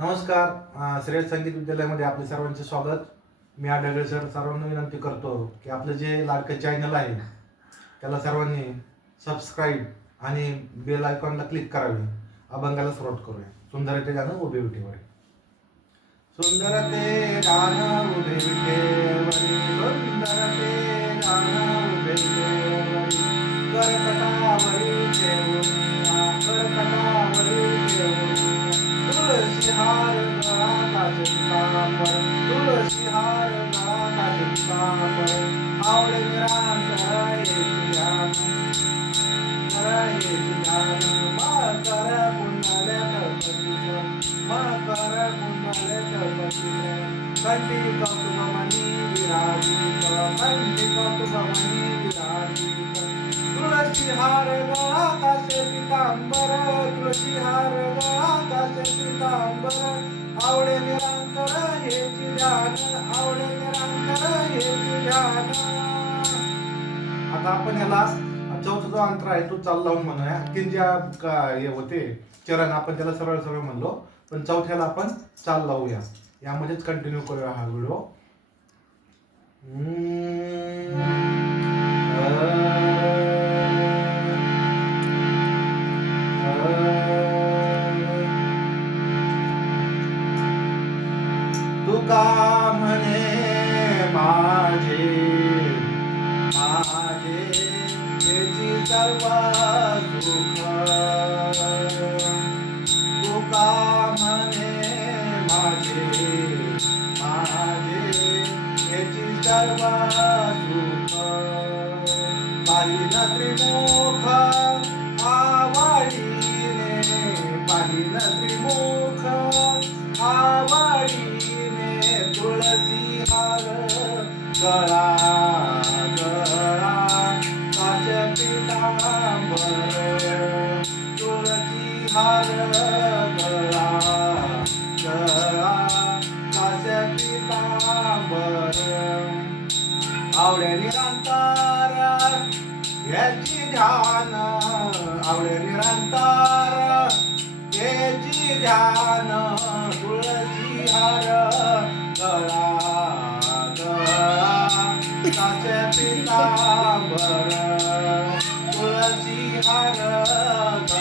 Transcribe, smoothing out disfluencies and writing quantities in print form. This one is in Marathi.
नमस्कार. श्रेयस संगीत विद्यालयामध्ये आपले सर्वांचे स्वागत. मी आढळले सर सर्वांना विनंती करतो की आपलं जे लाडकं चॅनल आहे त्याला सर्वांनी सबस्क्राईब आणि बेल आयकॉनला क्लिक करावे. अभंगाला सुरुवात करूया. सुंदर ते गाणं उभे विठेवर. सुंदर ते गाणं उभे विठेवरी, सुंदर ते गाणं उभे विठेवरी, करकटावरी ठेवून करकटावरी ठेवून तुळशी हार गळा सीतापर, तुळशी हार गळा सीतापर, आवडे निरांतर हेची ध्यान, हेची ध्यान, मकर कुंडले तपतीच, मकर कुंडले तपतीच, कंठी कौतुकमणी विराजित, कंठी कौतुकमणी विराजित, तुळशी हार गळा कासे पितांबर, तुळशी हार गळा कासे पितांबर, आवडे निरंतर हेची ध्यान, आवडे निरंतर हेची ध्यान. आता आपण ह्याला चौथा जो अंतर आहे तो चाल लावून म्हणूया. तीन ज्या हे होते चरण आपण त्याला सरळ सरळ म्हणलो, पण चौथ्याला आपण चाल लावूया. यामध्येच कंटिन्यू करूया हा व्हिडिओ. तुका म्हणे माझे माझे त्याची सर्व सुख, तुका म्हणे माझे माझे त्याची सर्व सुख, पाहिन त्रिमुख आवडीने, पाहिन त्रिमुख आवडीने, तुळशी हार गळा गळा काच पितांबर, तुळशी हार गळा गळा काच पितांबर, आवडे निरंतर याची ध्यान, आवडे निरंतर याची ध्यान, तुळशी हार गळा गळा काच पितांबर, तुळशी हार गळा